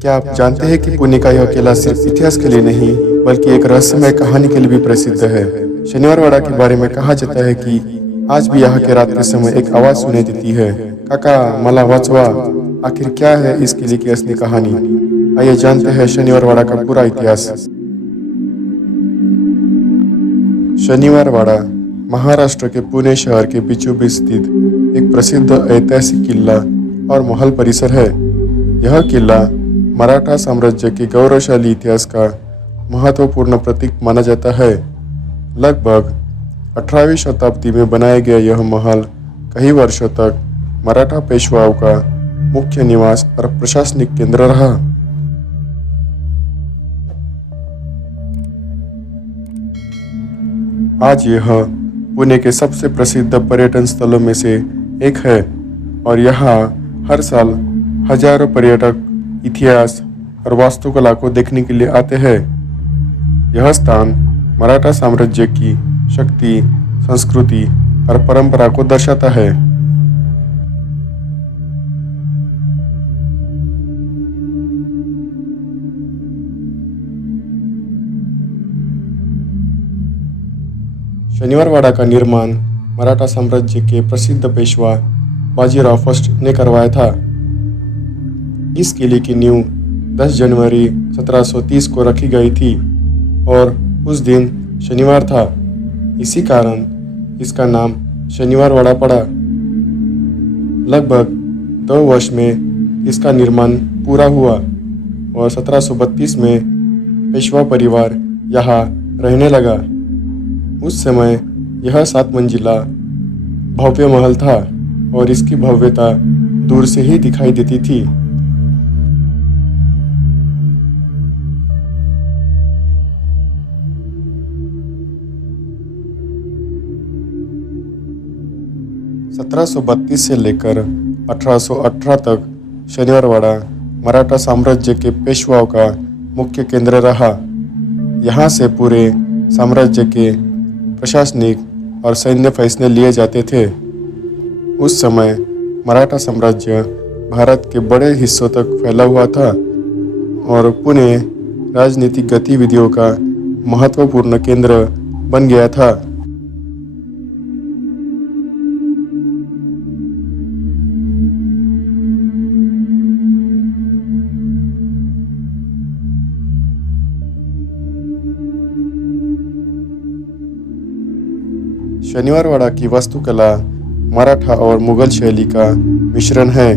क्या आप जानते हैं कि पुणे का यह किला सिर्फ इतिहास के लिए नहीं बल्कि एक रहस्यमय कहानी के लिए भी प्रसिद्ध है। शनिवारवाड़ा के बारे में कहा जाता है कि आज भी यहाँ के रात के समय एक आवाज सुनाई देती है, काका मला वाचवा। आखिर क्या है इस किले की असली कहानी? आइए जानते हैं शनिवारवाड़ा का पूरा इतिहास। शनिवारवाड़ा महाराष्ट्र के पुणे शहर के बीचों बीच स्थित एक प्रसिद्ध ऐतिहासिक किला और महल परिसर है। यह किला मराठा साम्राज्य के गौरवशाली इतिहास का महत्वपूर्ण प्रतीक माना जाता है। लगभग 18वीं शताब्दी में बनाया गया यह महल कई वर्षों तक मराठा पेशवाओं का मुख्य निवास और प्रशासनिक केंद्र रहा। आज यह पुणे के सबसे प्रसिद्ध पर्यटन स्थलों में से एक है और यहाँ हर साल हजारों पर्यटक इतिहास और वास्तुकला को देखने के लिए आते हैं। यह स्थान मराठा साम्राज्य की शक्ति, संस्कृति और परंपरा को दर्शाता है। शनिवारवाड़ा का निर्माण मराठा साम्राज्य के प्रसिद्ध पेशवा बाजीराव फर्स्ट ने करवाया था। इस किले की नींव 10 जनवरी 1730 को रखी गई थी और उस दिन शनिवार था। इसी कारण इसका नाम शनिवारवाड़ा पड़ा। लगभग 2 वर्ष में इसका निर्माण पूरा हुआ और 1732 में पेशवा परिवार यहाँ रहने लगा। उस समय यह 7 मंजिला भव्य महल था और इसकी भव्यता दूर से ही दिखाई देती थी। सत्रह से लेकर 1818 तक शनिवारवाड़ा मराठा साम्राज्य के पेशवाओं का मुख्य केंद्र रहा। यहाँ से पूरे साम्राज्य के प्रशासनिक और सैन्य फैसले लिए जाते थे। उस समय मराठा साम्राज्य भारत के बड़े हिस्सों तक फैला हुआ था और पुणे राजनीतिक गतिविधियों का महत्वपूर्ण केंद्र बन गया था। शनिवारवाड़ा की वास्तुकला मराठा और मुगल शैली का मिश्रण है।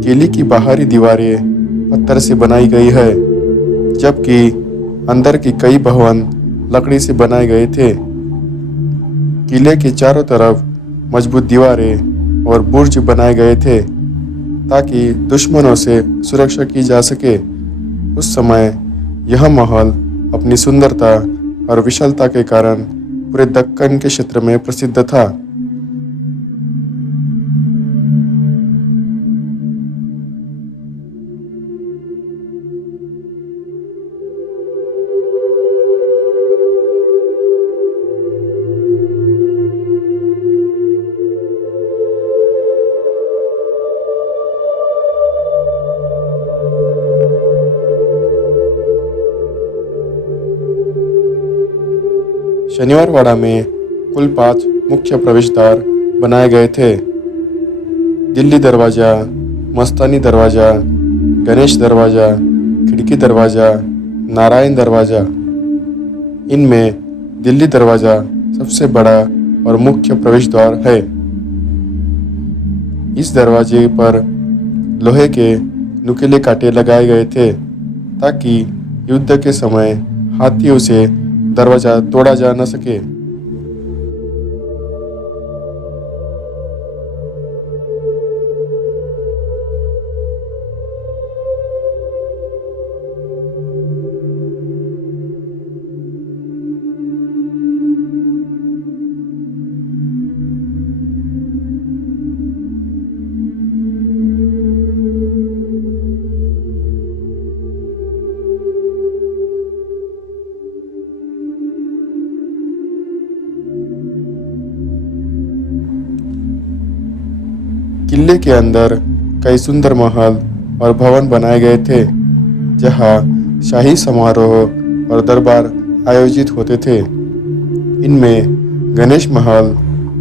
किले की बाहरी दीवारें पत्थर से बनाई गई है, जबकि अंदर की कई भवन लकड़ी से बनाए गए थे। किले के चारों तरफ मजबूत दीवारें और बुर्ज बनाए गए थे ताकि दुश्मनों से सुरक्षा की जा सके। उस समय यह महल अपनी सुंदरता और विशालता के कारण पूरे दक्कन के क्षेत्र में प्रसिद्ध था। शनिवारवाड़ा में कुल 5 मुख्य प्रवेश द्वार बनाए गए थे। दिल्ली दरवाज़ा, मस्तानी दरवाज़ा, गणेश दरवाज़ा, खिड़की दरवाज़ा, नारायण दरवाज़ा। इनमें दिल्ली दरवाज़ा सबसे बड़ा और मुख्य प्रवेश द्वार है। इस दरवाजे पर लोहे के नुकीले कांटे लगाए गए थे ताकि युद्ध के समय हाथियों से दरवाजा तोड़ा जा न सके। किले के अंदर कई सुंदर महल और भवन बनाए गए थे। जहाँ शाही समारोह और दरबार आयोजित होते थे। इनमें गणेश महल,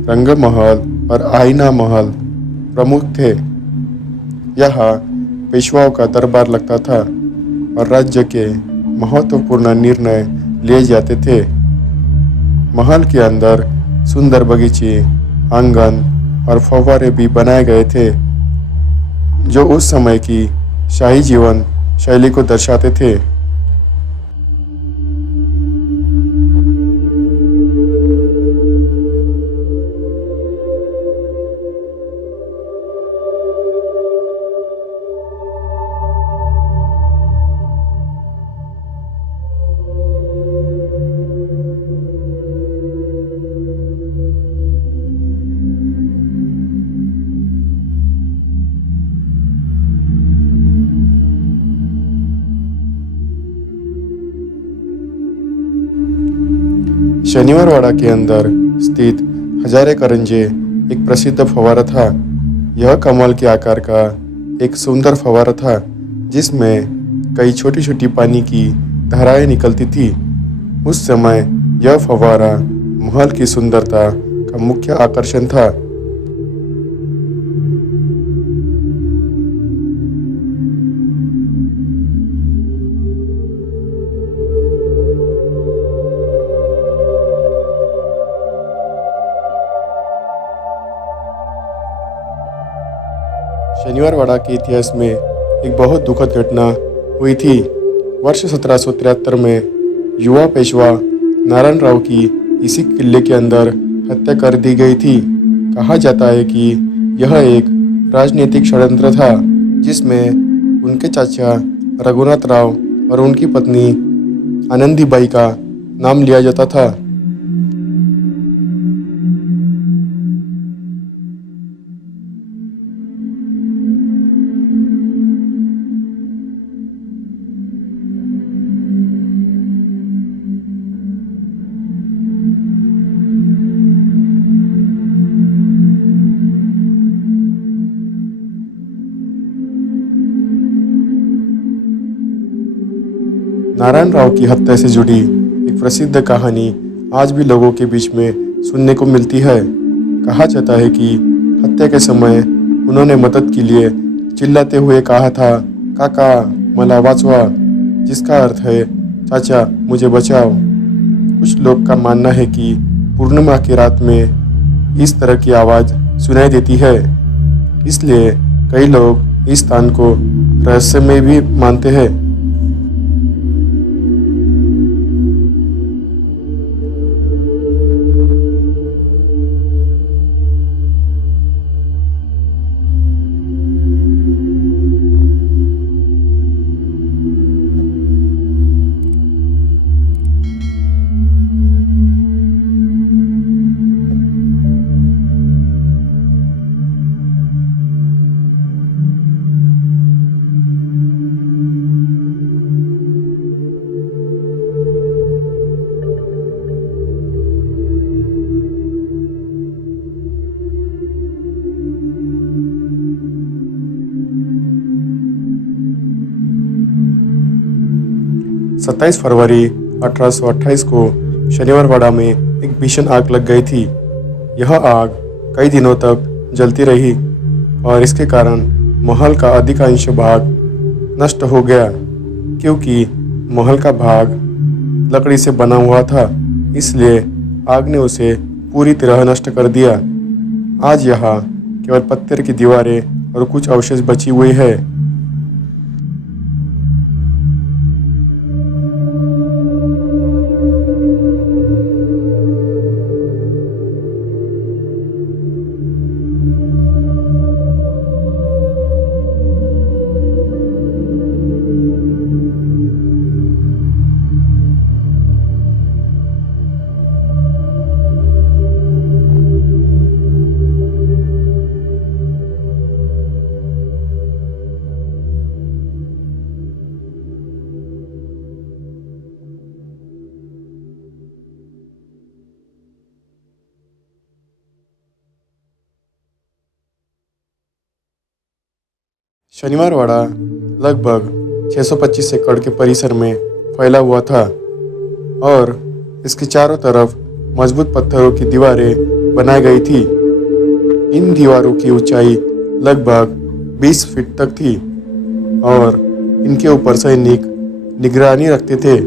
रंग महल और आईना महल प्रमुख थे। यहाँ पेशवाओं का दरबार लगता था और राज्य के महत्वपूर्ण निर्णय लिए जाते थे। महल के अंदर सुंदर बगीचे, आंगन और फव्वारे भी बनाए गए थे, जो उस समय की शाही जीवन शैली को दर्शाते थे। शनिवारवाड़ा के अंदर स्थित हजारे करंजे एक प्रसिद्ध फव्वारा था। यह कमल के आकार का एक सुंदर फव्वारा था, जिसमें कई छोटी छोटी पानी की धाराएं निकलती थी। उस समय यह फव्वारा महल की सुंदरता का मुख्य आकर्षण था। शनिवारवाड़ा के इतिहास में एक बहुत दुखद घटना हुई थी। वर्ष 1773 में युवा पेशवा नारायण राव की इसी किले के अंदर हत्या कर दी गई थी। कहा जाता है कि यह एक राजनीतिक षड्यंत्र था, जिसमें उनके चाचा रघुनाथ राव और उनकी पत्नी आनंदीबाई का नाम लिया जाता था। नारायण राव की हत्या से जुड़ी एक प्रसिद्ध कहानी आज भी लोगों के बीच में सुनने को मिलती है। कहा जाता है कि हत्या के समय उन्होंने मदद के लिए चिल्लाते हुए कहा था, काका मला वाचवा, जिसका अर्थ है चाचा मुझे बचाओ। कुछ लोग का मानना है कि पूर्णिमा की रात में इस तरह की आवाज़ सुनाई देती है, इसलिए कई लोग इस स्थान को रहस्यमय भी मानते हैं। 27 फरवरी 1828 को शनिवारवाड़ा में एक भीषण आग लग गई थी। यह आग कई दिनों तक जलती रही और इसके कारण महल का अधिकांश भाग नष्ट हो गया। क्योंकि महल का भाग लकड़ी से बना हुआ था, इसलिए आग ने उसे पूरी तरह नष्ट कर दिया। आज यहाँ केवल पत्थर की दीवारें और कुछ अवशेष बची हुई है। शनिवारवाड़ा लगभग 625 एकड़ के परिसर में फैला हुआ था और इसके चारों तरफ मजबूत पत्थरों की दीवारें बनाई गई थी। इन दीवारों की ऊंचाई लगभग 20 फीट तक थी और इनके ऊपर सैनिक निगरानी रखते थे।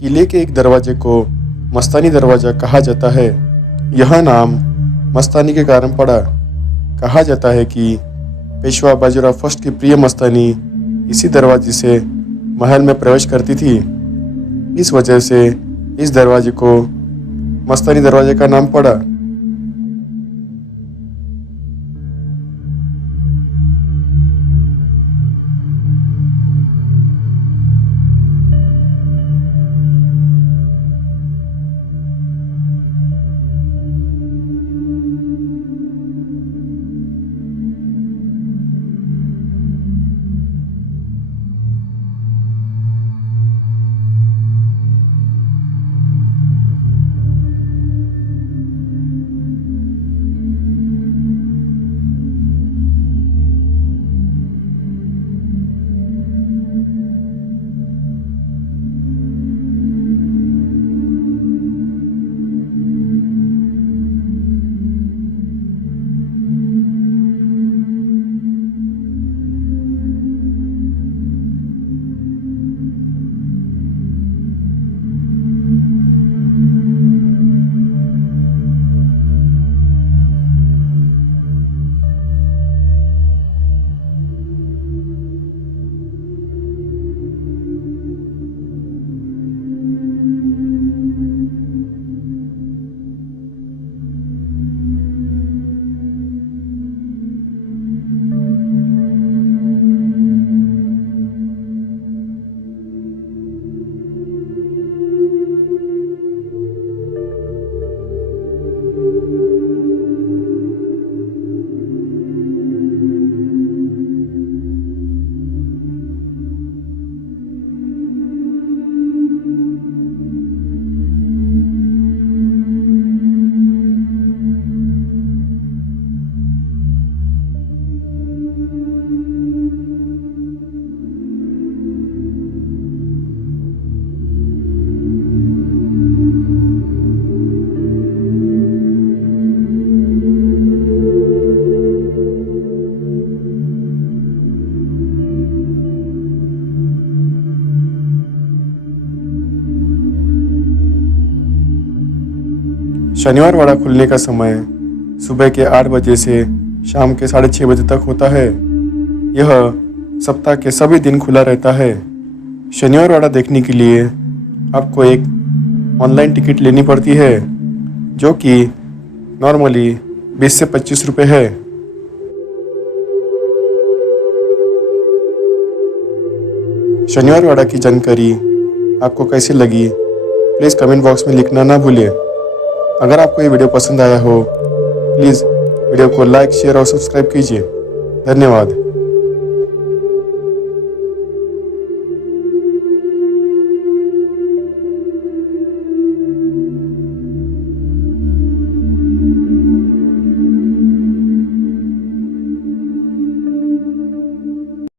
किले के एक दरवाजे को मस्तानी दरवाजा कहा जाता है। यह नाम मस्तानी के कारण पड़ा। कहा जाता है कि पेशवा बाजीराव फर्स्ट की प्रिय मस्तानी इसी दरवाजे से महल में प्रवेश करती थी। इस वजह से इस दरवाजे को मस्तानी दरवाजे का नाम पड़ा। शनिवार वाड़ा खुलने का समय सुबह के 8 बजे से शाम के 6:30 बजे तक होता है। यह सप्ताह के सभी दिन खुला रहता है। शनिवार वाड़ा देखने के लिए आपको एक ऑनलाइन टिकट लेनी पड़ती है जो कि नॉर्मली 20 से 25 रुपये है। शनिवार वाड़ा की जानकारी आपको कैसी लगी प्लीज़ कमेंट बॉक्स में लिखना ना भूलिए। अगर आपको ये वीडियो पसंद आया हो प्लीज़ वीडियो को लाइक शेयर और सब्सक्राइब कीजिए। धन्यवाद।